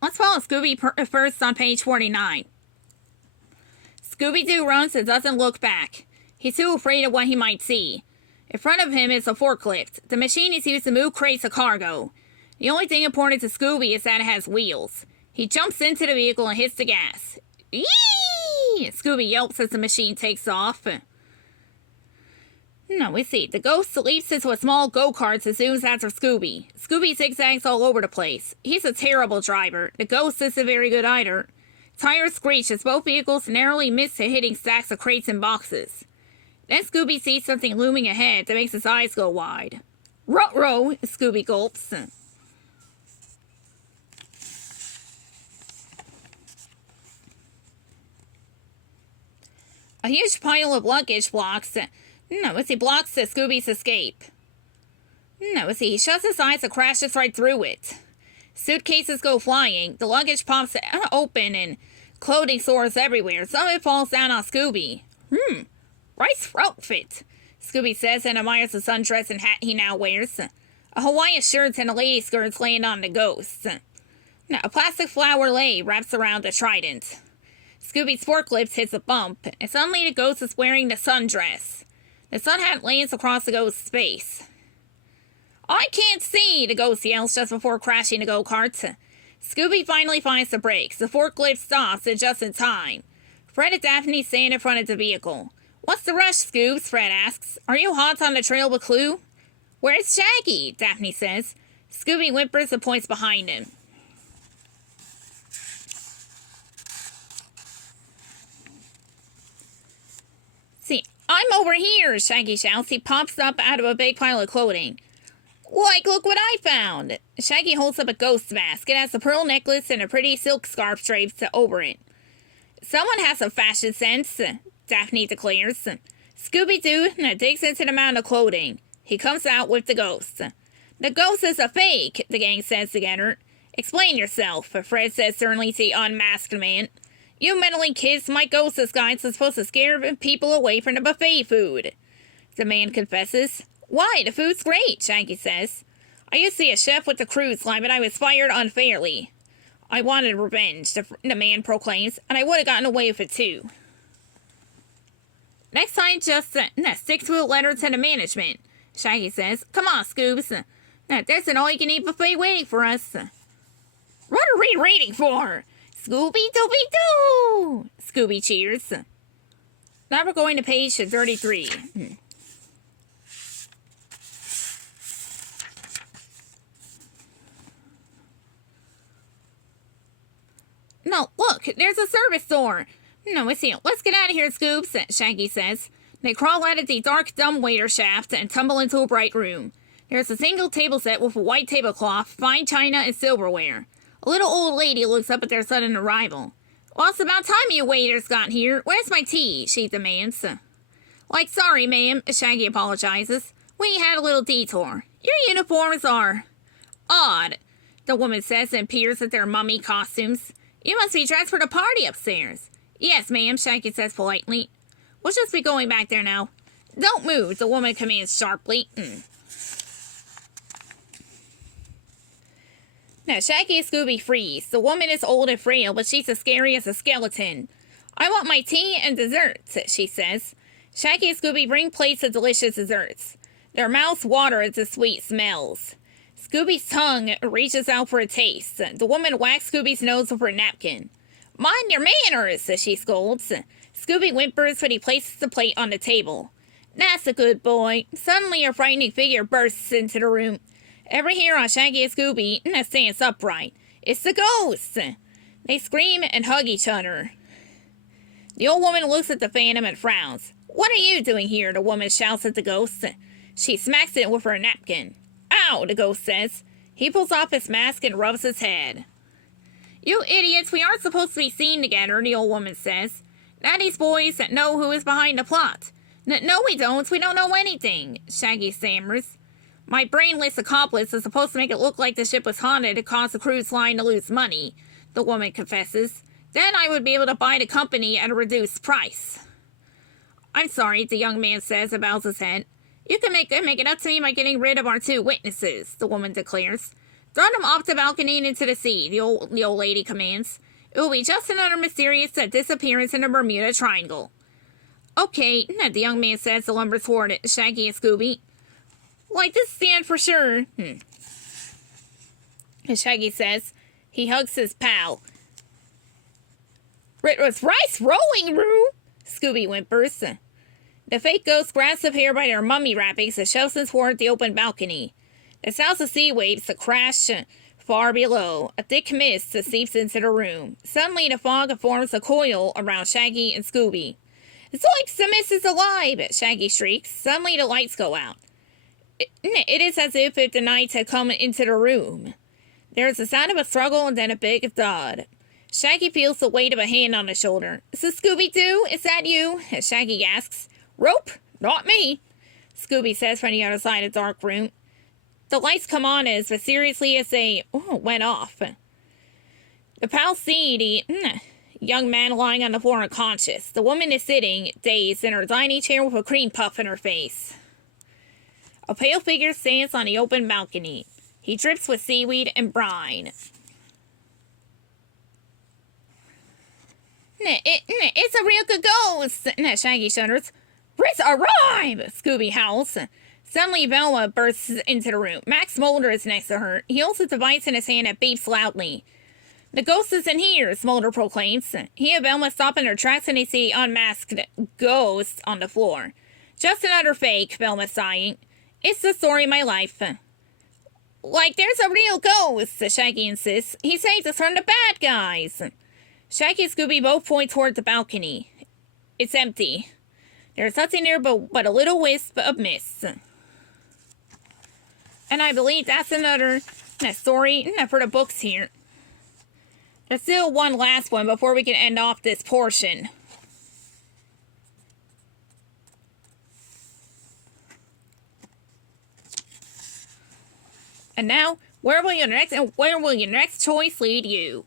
Let's follow Scooby first on page 49. Scooby-Doo runs and doesn't look back. He's too afraid of what he might see. In front of him is a forklift. The machine is used to move crates of cargo. The only thing important to Scooby is that it has wheels. He jumps into the vehicle and hits the gas. Eee! Scooby yelps as the machine takes off. No, we see. The ghost leaps into a small go-kart and zooms after Scooby. Scooby zigzags all over the place. He's a terrible driver. The ghost isn't very good either. Tires screech as both vehicles narrowly miss hitting stacks of crates and boxes. Then Scooby sees something looming ahead that makes his eyes go wide. Ruh-roh, Scooby gulps. A huge pile of luggage blocks Scooby's escape. He shuts his eyes and crashes right through it. Suitcases go flying, the luggage pops open, and clothing soars everywhere. Some of it falls down on Scooby. Nice outfit, Scooby says and admires the sundress and hat he now wears. A Hawaiian shirt and a lady skirt's laying on the ghost. A plastic flower lei wraps around the trident. Scooby's forklift hits a bump, and suddenly the ghost is wearing the sundress. The sun hat lands across the ghost's face. I can't see, the ghost yells just before crashing the go-kart. Scooby finally finds the brakes. The forklift stops and just in time. Fred and Daphne stand in front of the vehicle. What's the rush, Scoobs? Fred asks. Are you hot on the trail of a clue? Where's Shaggy? Daphne says. Scooby whimpers and points behind him. See, I'm over here, Shaggy shouts. He pops up out of a big pile of clothing. Look what I found! Shaggy holds up a ghost mask. It has a pearl necklace and a pretty silk scarf draped over it. Someone has some fashion sense, Daphne declares. Scooby-Doo digs into the mound of clothing. He comes out with the ghost. The ghost is a fake, the gang says together. Explain yourself, Fred says sternly to the unmasked man. You meddling kids, my ghost disguise is supposed to scare people away from the buffet food. The man confesses. Why, the food's great, Shaggy says. I used to be a chef with the cruise line, but I was fired unfairly. I wanted revenge, the man proclaims, and I would have gotten away with it too. Next time, just stick to a letter to the management, Shaggy says. Come on, Scoobs. There's an all-you-can-eat buffet waiting for us. What are we waiting for? Scooby-Dooby-Doo! Scooby cheers. Now we're going to page 33. No, look, there's a service door. Let's get out of here, Scoops, Shaggy says. They crawl out of the dark dumbwaiter shaft and tumble into a bright room. There's a single table set with a white tablecloth, fine china, and silverware. A little old lady looks up at their sudden arrival. Well, it's about time you waiters got here. Where's my tea? She demands. Sorry, ma'am, Shaggy apologizes. We had a little detour. Your uniforms are odd, the woman says and peers at their mummy costumes. You must be dressed for the party upstairs. Yes, ma'am, Shaggy says politely. We'll just be going back there now. Don't move, the woman commands sharply. Now, Shaggy and Scooby freeze. The woman is old and frail, but she's as scary as a skeleton. I want my tea and desserts, she says. Shaggy and Scooby bring plates of delicious desserts. Their mouths water at the sweet smells. Scooby's tongue reaches out for a taste. The woman whacks Scooby's nose with her napkin. Mind your manners, she scolds. Scooby whimpers when he places the plate on the table. That's a good boy. Suddenly a frightening figure bursts into the room. Every hair on Shaggy and Scooby stands upright. It's the ghost! They scream and hug each other. The old woman looks at the phantom and frowns. What are you doing here? The woman shouts at the ghost. She smacks it with her napkin. Ow, the ghost says. He pulls off his mask and rubs his head. You idiots, we aren't supposed to be seen together, the old woman says. Daddy's boys know who is behind the plot. No, we don't know anything, Shaggy stammers. My brainless accomplice is supposed to make it look like the ship was haunted to cause the cruise line to lose money, the woman confesses. Then I would be able to buy the company at a reduced price. I'm sorry, the young man says and bows his head. You can make it up to me by getting rid of our two witnesses, the woman declares. Throw them off the balcony and into the sea, the old lady commands. It will be just another mysterious disappearance in the Bermuda Triangle. Okay, the young man says to lumber toward Shaggy and Scooby. Like this stand for sure. Shaggy says. He hugs his pal. It was rice rolling, Roo, Scooby whimpers. The fake ghosts grasp the pair by their mummy wrappings and shoves them toward the open balcony. The sounds of sea waves crash far below. A thick mist seeps into the room. Suddenly, the fog forms a coil around Shaggy and Scooby. It's like the mist is alive, Shaggy shrieks. Suddenly, the lights go out. It is as if the night had come into the room. There is the sound of a struggle and then a big thud. Shaggy feels the weight of a hand on his shoulder. Is this Scooby-Doo? Is that you? Shaggy asks. Rope? Not me, Scooby says from the other side of the dark room. The lights come on as mysteriously as they went off. The pals see the young man lying on the floor unconscious. The woman is sitting, dazed, in her dining chair with a cream puff in her face. A pale figure stands on the open balcony. He drips with seaweed and brine. It's a real good ghost, Shaggy shudders. Riz arrive! Scooby howls. Suddenly, Velma bursts into the room. Max Smolder is next to her. He holds a device in his hand that beeps loudly. The ghost is in here, Smolder proclaims. He and Velma stop in their tracks and they see unmasked ghost on the floor. Just another fake, Velma's sighing. It's the story of my life. Like there's a real ghost, Shaggy insists. He saves us from the bad guys. Shaggy and Scooby both point toward the balcony. It's empty. There's nothing there but a little wisp of mist. And I believe that's another story for the books here. There's still one last one before we can end off this portion. And now, where will your next choice lead you?